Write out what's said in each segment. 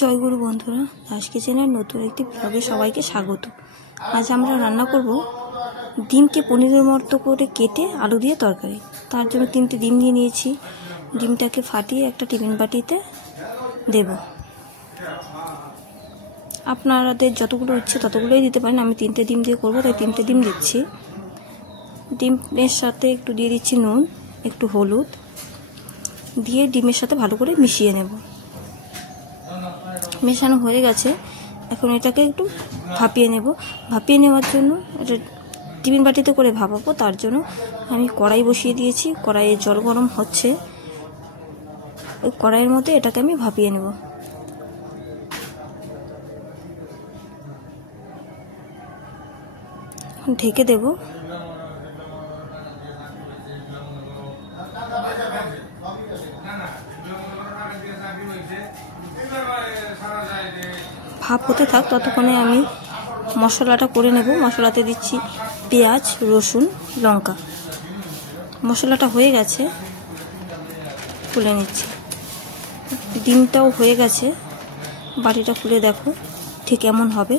জয়গুরু বন্ধুরা, দাস কিচেনের নতুন একটি ব্লগে সবাইকে স্বাগত। আজ আমরা রান্না করব ডিমকে পনিরের মতো করে কেটে আলু দিয়ে তরকারি। তার জন্য 3টে ডিম নিয়ে নিয়েছি। ডিমটাকে ফাটিয়ে একটা টিফিন বাটিতে দেব। আপনাদের যতগুলো ইচ্ছে ততগুলোই দিতে পারেন। আমি 3টে ডিম দিয়ে করবো, তাই 3টে ডিম দিচ্ছি। ডিমের সাথে একটু দিয়ে দিচ্ছি নুন, একটু হলুদ দিয়ে ডিমের সাথে ভালো করে মিশিয়ে নেব। মেশানো হয়ে গেছে, এখন এটাকে একটু ভাপিয়ে নেব। ভাপিয়ে নেওয়ার জন্য এটা টিফিন বাটিতে করে ভাপাবো। তার জন্য আমি কড়াই বসিয়ে দিয়েছি। কড়াইয়ে জল গরম হচ্ছে, ওই কড়াইয়ের মধ্যে এটাকে আমি ভাপিয়ে নেব। ঢেকে দেব। ভাপ হতে থাক, ততক্ষণে আমি মশলাটা করে নেব। মশলাতে দিচ্ছি পেঁয়াজ, রসুন, লঙ্কা। মশলাটা হয়ে গেছে, তুলে নিচ্ছি। ডিমটাও হয়ে গেছে, বাটিটা খুলে দেখো ঠিক এমন হবে।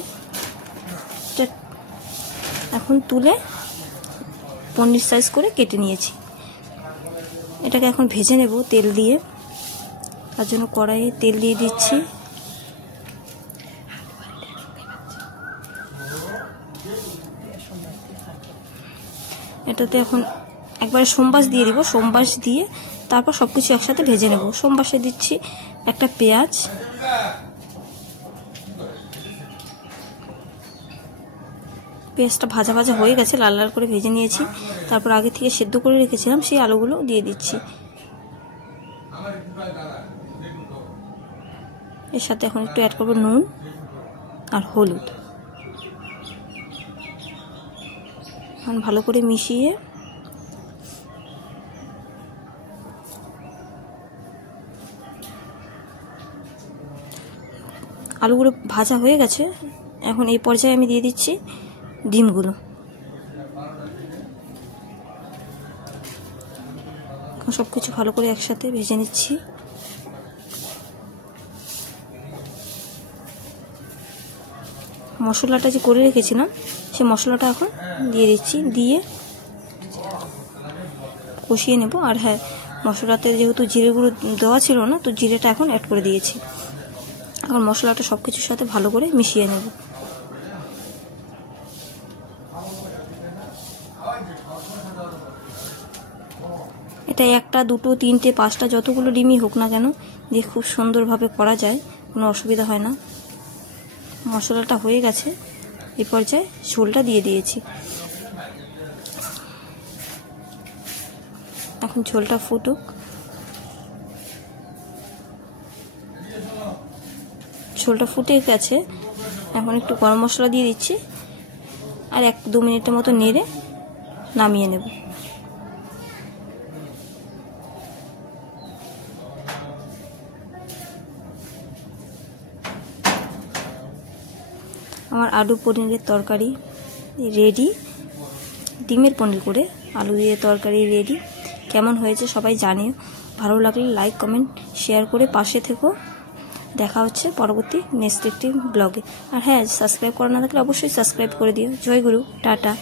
এখন তুলে পনির সাইজ করে কেটে নিয়েছি। এটাকে এখন ভেজে নেব তেল দিয়ে। তার জন্য কড়াইয়ে তেল দিয়ে দিচ্ছি। এটাতে এখন একবারে সোমবাস দিয়ে দিব। সোমবাস দিয়ে তারপর সব কিছু একসাথে ভেজে নেব। সোমবাসে দিচ্ছি একটা পেঁয়াজ, পেঁয়াজটা ভাজা ভাজা হয়ে গেছে, লাল লাল করে ভেজে নিয়েছি। তারপর আগে থেকে সেদ্ধ করে রেখেছিলাম সেই আলুগুলো দিয়ে দিচ্ছি। এর সাথে এখন একটু অ্যাড করবো নুন আর হলুদ। এখন ভালো করে মিশিয়ে আলুগুলো ভাজা হয়ে গেছে। এখন এই পর্যায়ে আমি দিয়ে দিচ্ছি ডিমগুলো। সব কিছু ভালো করে একসাথে ভেজে নিচ্ছি। মশলাটা যে করে রেখেছিলাম সেই মশলাটা এখন দিয়ে দিচ্ছি, দিয়ে কষিয়ে নেব। আর হ্যাঁ, মশলাতে যেহেতু জিরে গুঁড়ো দেওয়া ছিল না, তো জিরেটা এখন অ্যাড করে দিয়েছি। এখন মশলাটা সব কিছুর সাথে ভালো করে মিশিয়ে নেব। এটা 1টা 2টো 3টে 5টা যতগুলো ডিমই হোক না কেন দিয়ে খুব সুন্দরভাবে করা যায়, কোনো অসুবিধা হয় না। মশলাটা হয়ে গেছে, এই পর্যায়ে ঝোলটা দিয়ে দিয়েছি। এখন ঝোলটা ফুটুক। ঝোলটা ফুটে গেছে, এখন একটু গরম মশলা দিয়ে দিচ্ছি। আর 1-2 মিনিটের মতো নেড়ে নামিয়ে নেব। আমার আলু পনিরের তরকারি রেডি। ডিমের পনির করে আলু দিয়ে তরকারি রেডি। কেমন হয়েছে সবাই জানিও। ভালো লাগলে লাইক, কমেন্ট, শেয়ার করে পাশে থেকো। দেখা হচ্ছে পরবর্তী নেক্সট একটি ব্লগে। আর হ্যাঁ, সাবস্ক্রাইব করা না থাকলে অবশ্যই সাবস্ক্রাইব করে দিও। জয় গুরু, টাটা।